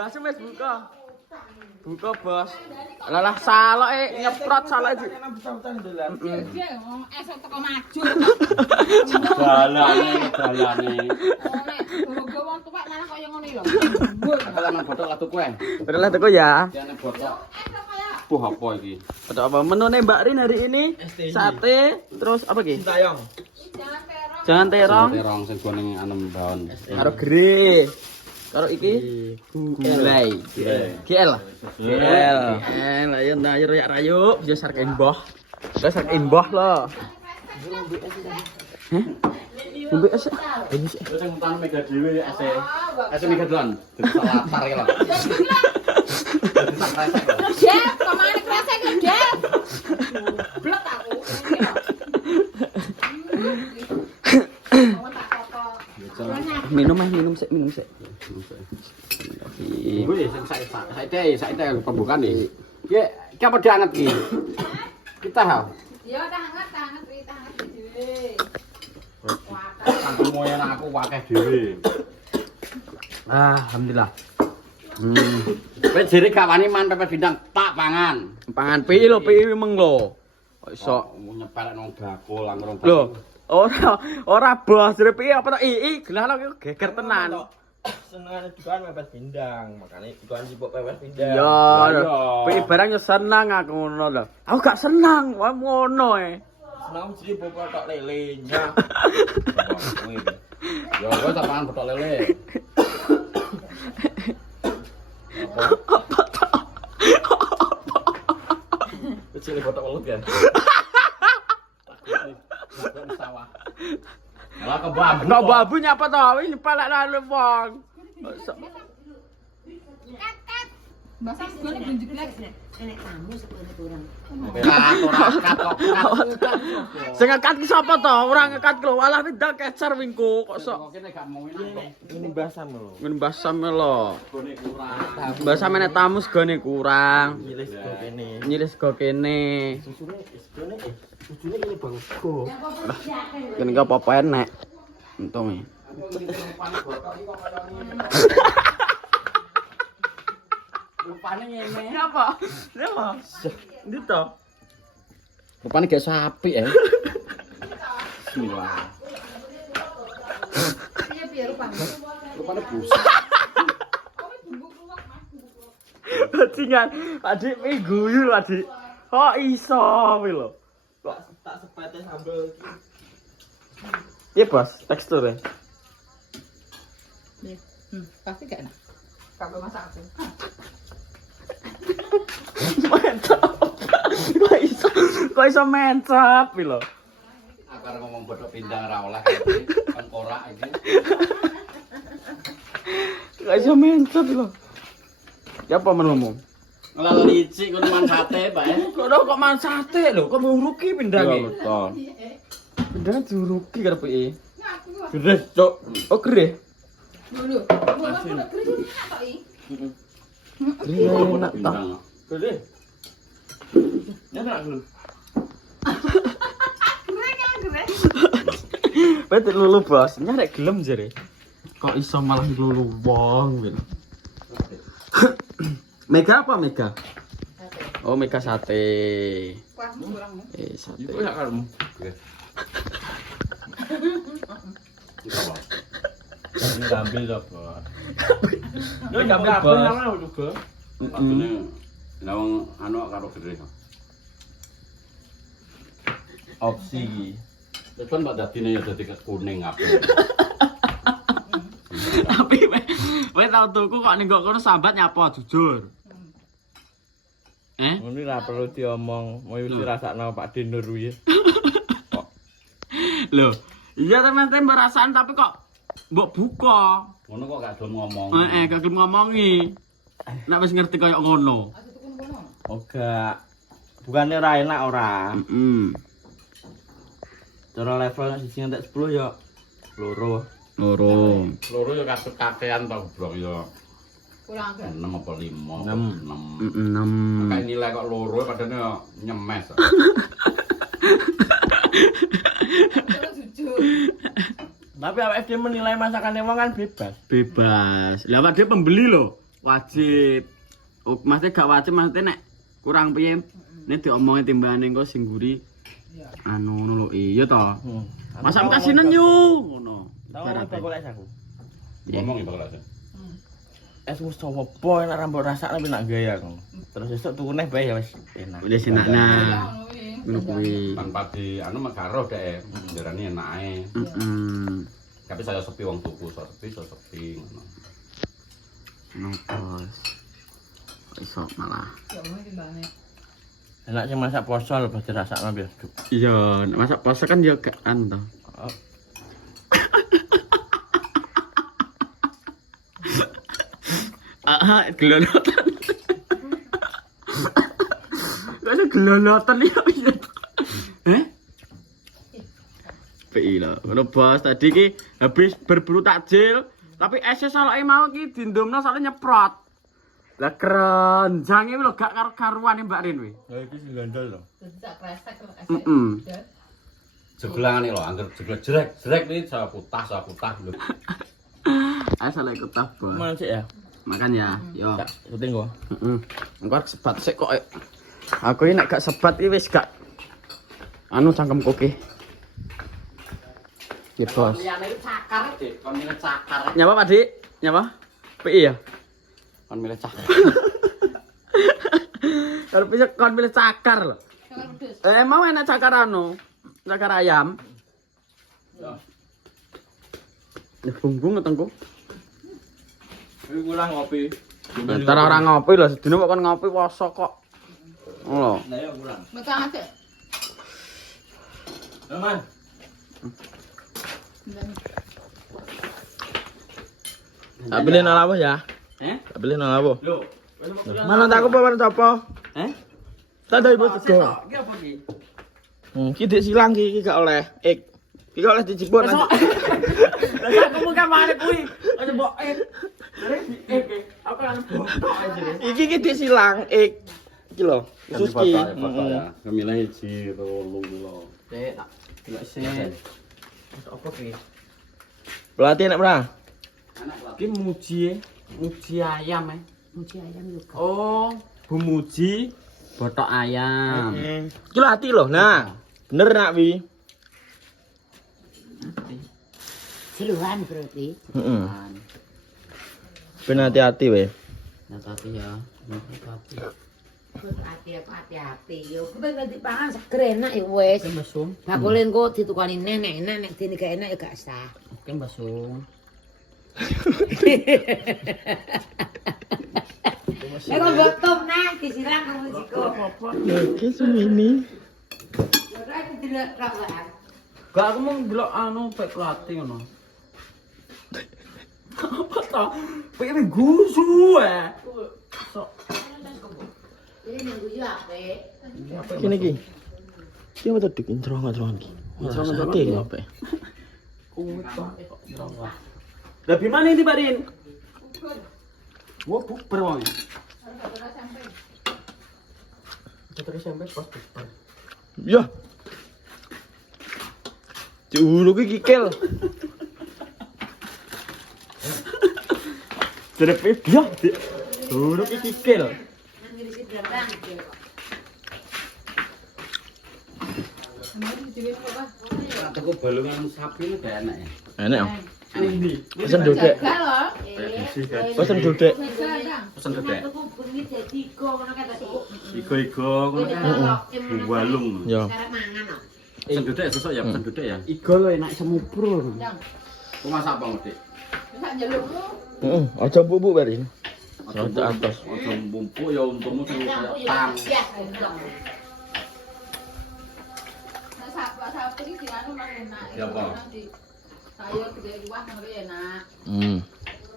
Mbak wis buka. Buka, Bos. Lah saloke nyeprot saloke. Esok teko maju. Dalane. Gogo wong tuwek malah kaya ngono lho. Kalau nang botok atuh kowe. Bener tuku ya. Jane botok. Puh apa iki? Betul apa menune Mbak Rin hari ini? Sate, terus apa ki? Sintayong. Jangan terong. Terong sing goning anem baon. Karo gere. Karo iki gulai. GL. GL. Ayo ndak ayo rayu yo sarke mbah. Wis sarke mbah lo. Heh? Ngombe es. Terus sing utang mega dhewe ya ese. Ese mega dolan. Dadi lapar iki lho. Jep, kemana kresek ke Jep? Blek aku. Minum sik. Iku ya sing saite pembukaan iki. Ki apa dianget ki? Kita ha. Ya tak hangat dhewe. Kanggo moyen aku wakeh dhewe. Alhamdulillah. Kowe jere gak wani man pepes bintang tak pangan. Pangan piye lho piye meng lho. Kok iso nyepelek nang bakul langgrong. lho. Ora bos, jere piye apa to ii gelah lho geger tenan. Senengane dukaan pepes pindang, makane dukaan sibuk pepes pindang. Ya, piye barang yo seneng aku ngono lho. Aku gak seneng, wae ngono Seneng jadi bawa tok lele nya. Ya kowe tak pangan botok lele. Kecil botok welut ya. Sawah. Malah ke bambu. Kok babu nyapa to? Ini palak lalu wong. Kat. Bahasa segone bunjeglek. Enek tamu sepene kurang. Sing ngekat ki sapa to? Ora ngekat lho, walah pindah kecer wingku kok sok. Kene gak mau ini. Ini basam lho. Ngene Mbah Sam lho. Gone kurang. Mbah Sam nek tamu segone kurang. Nyilis kok kene. Nyilis go kene. Susune ini bagus kok. Kene ki apa enek. Untung. Rupane ngene. Apa? Apa? Ndi to? Rupane gak sapi ya. Bismillah. Piye rupane? Rupane busa. Bajingan, adik pi guyu lho adik. Kok iso kuwi lho. Kok tak sepete sambel iki. Iya bos, teksturnya. Pasti gak enak. Kagak masak aku. Mantap. Kok iso mencap lho. Aku arep ngomong botok pindang ra oleh kan ora iki. Kok iso mencap lho. Ya apa men ngomong? Ngelicik kon man sate, Pak. Kok man sate lho, kok nguruki pindange. betul. Pindange diuruki karo piye? Gede, Cuk. Oh, gereh. Dulu. Asin. Enak ta. Gede. Ya tak dulu. Betul lulu bos, nyarek gelem jare. Kok iso malah lulu wong gitu. Mega apa mega? Oh mega sate. Wah, kurang. Sate. Iku ya karemu. Ini ngambil to, Bos. Yo ngambil bos. juga. Ini lawang anu karo gede. Opsi. Terus kan Pak dadine ya dadi kuning apa. Tapi kowe tau tuku kok ning kono sambat nyapa jujur. Ini ra perlu diomong, mau dirasakno Pak Dinur kuwi. Loh, iya teman-teman merasaan tapi kok mbok buka. Ngono kok gak gelem ngomong. Gak gelem ngomongi. Nek wis ngerti kaya ngono. Oh gak. Bukannya ora enak ora. Cara level siji nganti 10 ya loro. Loro. Loro ya kasut kakean to, Bro ya. Kurang agak. 6 apa 5? 6. 6. Kayak nilai kok loro padahal ya nyemes. Terus jujur. Tapi awake dhewe menilai masakannya wong kan bebas. Bebas. Lah awak dhewe pembeli lho. wajib. Oh, maksudnya gak wajib maksudnya nek kurang piye nek diomongi timbangane engko sing guri anu ngono lho iya to. Masa kasinan yo ngono. Tahu apa bakal es aku? Ngomong ya bakal aja. Es Mustafa boy nek rambut rasakne penak gaya aku. Terus esuk tuku neh bae ya wis enak. Wis enakna. Ngono kuwi. Ngono kuwi. Tanpa di anu megaro dek, ndirani enake. Tapi saya sepi wong tuku, saya sepi ngono. Nopos. Iso malah. Ya mau timbangane. Enak sing masak poso lebih dirasakno biar. Iya, nek masak puasa kan yo gak anu to. Gelolotan. Ada gelolotan ya piye? Pila, ngono bos tadi ki habis berburu takjil, tapi esnya saloke mau ki dindomno soalnya nyeprot. Lah keronjang iki lho gak karo-karuane Mbak Rin kuwi. Ya iki sing gandol lho. Tidak kresek lho. Jegelangan iki lho, angger jeglek jrek iki saya putah lho. Ah salah ikut tab, Bos. Mana sih ya? Makan ya, yo. Tak syuting gua. Engko arep sebat sik kok. Aku ini nek gak sebat iki wis gak anu cangkemku ki. Ya, Bos. Liyane iki cakar, Dik. Kon milih cakar. Nyapa, Pak Dik? Nyapa? PI ya? Kon milih cakar. Kalau bisa kon milih cakar lho. Cakar pedes. Mau enak cakar anu, cakar ayam. Ya bungkung ketengku. Iki kurang ngopi. Bentar orang ngopi lho, sedina kok kon ngopi poso kok. Lho. Nah ya kurang. Megang aja. Aman. Tak pilih nol apa ya? Tak pilih nol apa? Lho. Mana tak apa mana apa? Tak ada ibu Sik tego. tok, iki apa iki? Ki dik silang ki gak oleh. Ki gak oleh dijebot nanti. Lah aku muka mare kuwi. Aja mbok apa kan bok aja. Iki ki dik silang iki lho. Khusus ki. Ya. Milih 1, 2, 3. Dek, tak delok sik. Apa ki? Pelatih nek pra. Ki muji ayam Muji ayam lho. Oh, bumuji botok ayam. Ki latih lho. Nah, bener nak wi. Seruan berarti. Heeh. Ben hati-hati we. Hati ya. Hati. Hati-hati yo. Kuwi ganti pangan seger enak ya wis. Mesum. Bakule engko ditukani nenek nek dene gak enak ya gak sah. Oke, mesum. Nek kok botom nang disilang kamu jiko. Oke, sumini. Ya kan tidak kawan. Gak aku mau ndelok anu pek pelatih ngono. Apa to? Pek gusu Ini minggu yo ape. Kene iki. Ki apa tadi intro-intro iki? Intro-intro iki apa? Lah gimana ini Pak Rin? Wah, buper wong. Terus sampai pas buper. Ya. Juru ki kikil. Terus dia. Juru ki kikil. Nang ngisi berang. Tuku balungan sapi ini gak enak ya. Enak ya. Ini. Pesen dodek. Jaga loh. Pesen dodek. Pesen gede. Tuku bengi dadi go ngono kata tuku. Igo-igo ngono balung. Ya. Cara mangan kok. Pesen gede sesuk ya, pesen gede ya. Igo lho enak semupro. Ku masak apa, Dik? Bisa jaluk lu. Heeh, aja bubuk bari. Rada atas. Ojo mumpuk ya untungmu sing tang. Sapi ini anu mah enak. Ya, apa? Nanti sayur gede luah ngeri enak.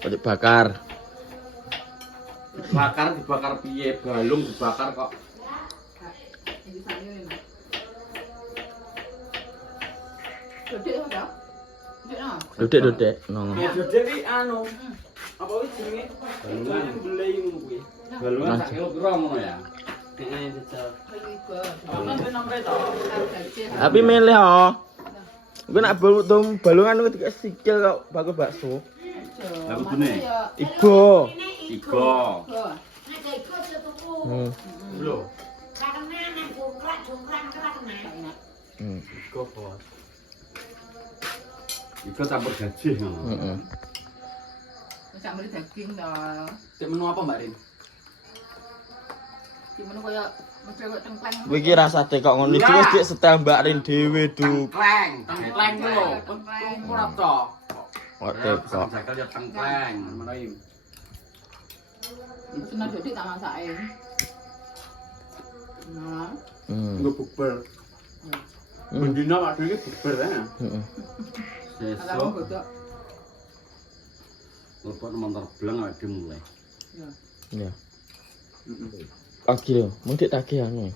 Pojok bakar. Dibakar piye? Balung dibakar kok. Ini sayur enak. Gede apa? Gede no. Dodek. Nong. Ya dodek iki anu. Apa wis jenenge? Balungan beli ngono kuwi. Balungan sak kilo piro ngono ya? Heeh, betul. Beli ke. Kan sampai to. Tapi milih oh. Gue nak balungan itu sikil kok bagus bakso. Lah kudune. Igo. Ini Tiga. Nek iku tuku. Lho, Karena nek jongkrak keras nek. tiga bos. Iku campur gaji ngono. Heeh. Wis ambil daging to. Cek menu apa Mbak Rin? Di menu kaya model kok tengkleng. Kowe iki rasane kok ngono iki wis dik setel Mbak Rin dhewe du. Tengkleng lho. Ora to. Kok tekok. Jagal ya tengkleng. Meraim. Senar dadi tak masake. Nah, Nggo bubur. Bendina Pak Dwi iki bubur ya. Heeh. ada Sesuk godok. lepot motor blang awake dimulai. Ya. Ya. Pagi lho, mung dik tagih anu.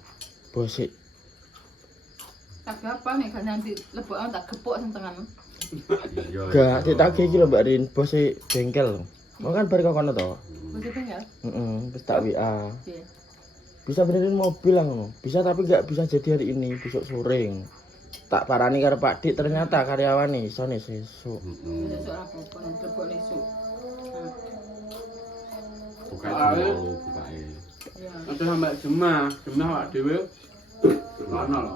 Bosik. Tak apa nih kan nanti lebokan tak gepuk sing tengen. Iya. Gak dik tagih iki lho Mbak Rin, bosik bengkel. Mau kan bar kok kono to? Wis tinggal. Heeh, wis tak WA. Piye? Bisa benerin mobil lah ngono. Bisa tapi gak bisa jadi hari ini, besok sore. Tak parani karo Pak Dik ternyata karyawan nih, iso nih sesuk. Wis esuk ora apa-apa nek lebok esuk. Bukae dulu, bukae. Ya. Nanti sampai Jemah Pak Dewi. Mana lho?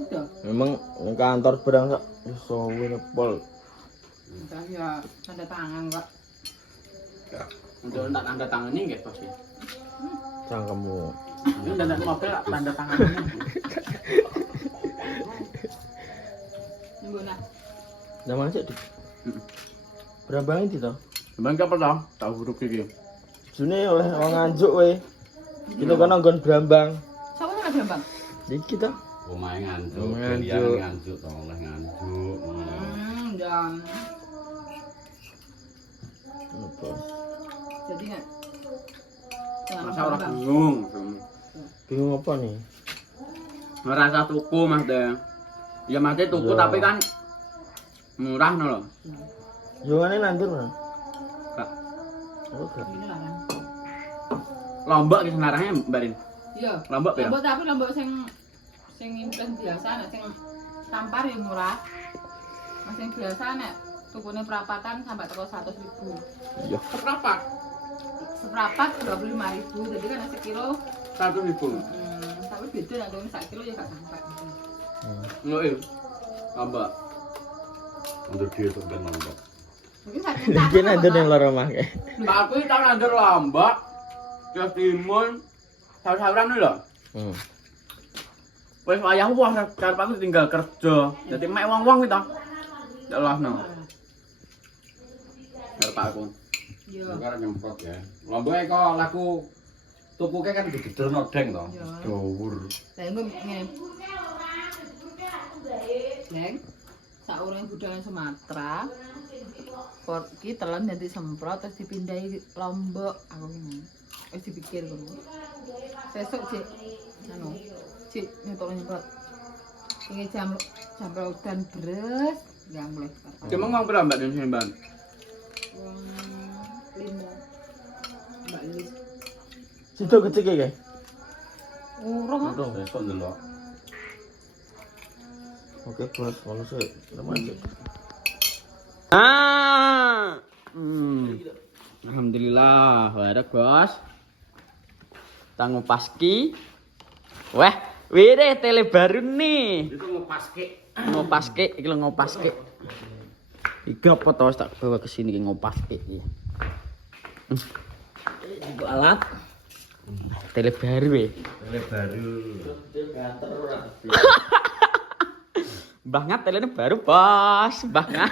Udah. Memang nang kantor berang sak iso pol. Entah ya tanda tangan kok. Untuk tak tanda tangan ini nggih bos. Cangkemmu. Ini tanda mobil tanda tangan ini. Nunggu nah. Nama aja Dik. Berapa ini to? Sampeyan kapan to? Tahu huruf iki. June oleh wong nganjuk we. Kita kono nggon Brambang. Sapa sing ada Bang? Iki to. Omahe nganjuk, Omahe kalian nganjuk. nganjuk to, oleh nganjuk. Dan Apa? jadi nek Masa ora bingung. Bingung apa nih? Ngerasa tuku Mas De. Ya Mas De tuku Iya. tapi kan murah no lho. Yo ngene nandur mana? Kak, Oh, gak. ini larang. Lombok ki senarangnya Mbak Rin. Iya. Lombok ya? Lombok tapi lombok sing impres biasa nek sing tampar ya murah. Mas sing biasa nek tukune perapatan sampai teko 100.000. Iya. Seberapa? Seprapat 25.000. Jadi kan sekilo 1.000. tapi beda nek tukune 1 kilo ya gak sampai. Ngono Lombok. Untuk dia tuh ben lombok. Mungkin sak Iki nandur yang loro mah kae. Pak aku iki tau nandur Lombok. Terus timun. Sahur-sahuran lho. Wis wayah wah karep aku tinggal kerja. Dadi mek wong-wong ki to. Ya Allah no. Karep aku. Iya. Sekarang nyemprot ya. Lomboknya kok laku tukuke kan digeder nodeng to. Iya. Dhuwur. Lah engko ngene. Neng, saureng budaya Sumatera. Kok iki telan nanti semprot terus dipindahi Lombok. Aku ngene. Wis dipikir ngono. Sesuk Cik. Anu, Cik nyemprot. Ini jam udan beres, nggak mulai. Cuma ngomong berapa Mbak Din Mbak? Linda, Mbak Lis. Situ kecil kae. Urung ah. Besok ndelok. Oke, bos, kalau sih nama aja. Alhamdulillah, wadah bos. Tangguh paski. Wah, wih tele baru nih. Itu ngepaske. Ngopaske, iki lho ngopaske. Iki apa to tak bawa ke sini ki ngopaske iki. Itu alat. Tele baru we. Tele baru. Banget telenya baru, Bos. Banget.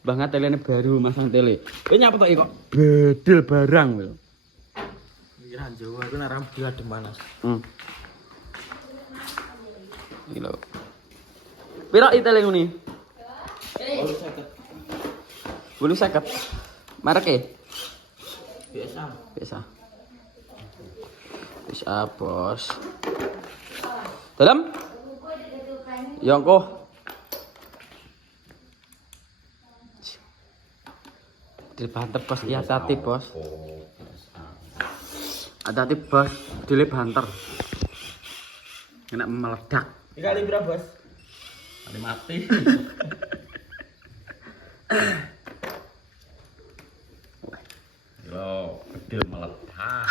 Banget telenya baru masang tele. Ini apa tok iki kok? Bedil barang lho. Pikiran Jawa itu narang bila di mana? Iki lho. Piro iki tele ngene? 50. Merek e? Biasa. Biasa. Bisa, Bos. Dalam? Yongko. Dibanter, Bos. Iya, hati, Bos. Hati-hati, Bos. Dile banter. Enak meledak. Kali berapa, Bos? Ada mati. Yo, bedil meledak.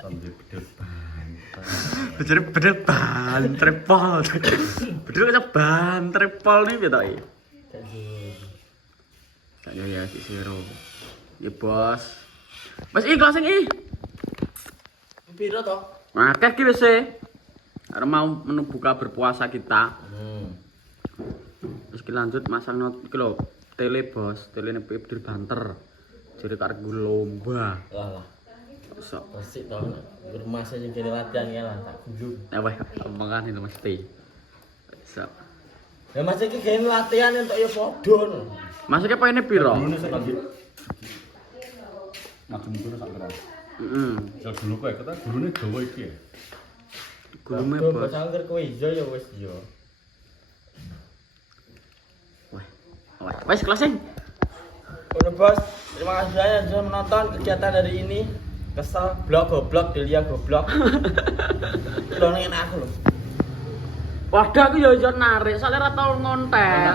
Sambil bedil banter. Jadi bedel ban tripol. Bedel kaya ban tripol nih gitu ya. Kayaknya ya si Zero. Ya bos. Mas closing Piro toh? Akeh ki wis e. Arep mau menu buka berpuasa kita. Terus kita lanjut masang not iki lho, tele bos, tele bedel banter. Jadi karep lomba. Lah. Sok. Resik toh. Rumah saya jadi latihan ya lah, tak gulung. Apa omongan itu mesti. Sok. Ya Mas iki gawe latihan entuk ya padha no. Masuknya poinnya piro? Dulune sak lagi. Ngajeng dulu sak keras. Heeh. Sel dulu kowe kata gulune dawa iki ya. Gulume Bos bos. angger kowe ijo ya wis yo. Wes closing. Udah bos, terima kasih banyak sudah menonton kegiatan hari ini. Kesel, blok goblok, Delia goblok. Lo nengin aku loh. Wadah aku yo narik, soalnya ora tau ngontel.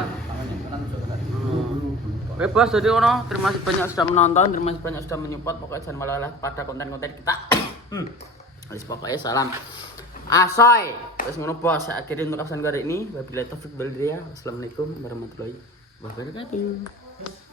Oke bos, jadi ono, terima kasih banyak sudah menonton, terima kasih banyak sudah menyupport. Pokoknya jangan malah pada konten-konten kita. Terus pokoknya salam asoy. Terus ngono bos, saya akhiri untuk absen hari ini. Wabillahi taufiq wal hidayah. Wassalamualaikum warahmatullahi wabarakatuh.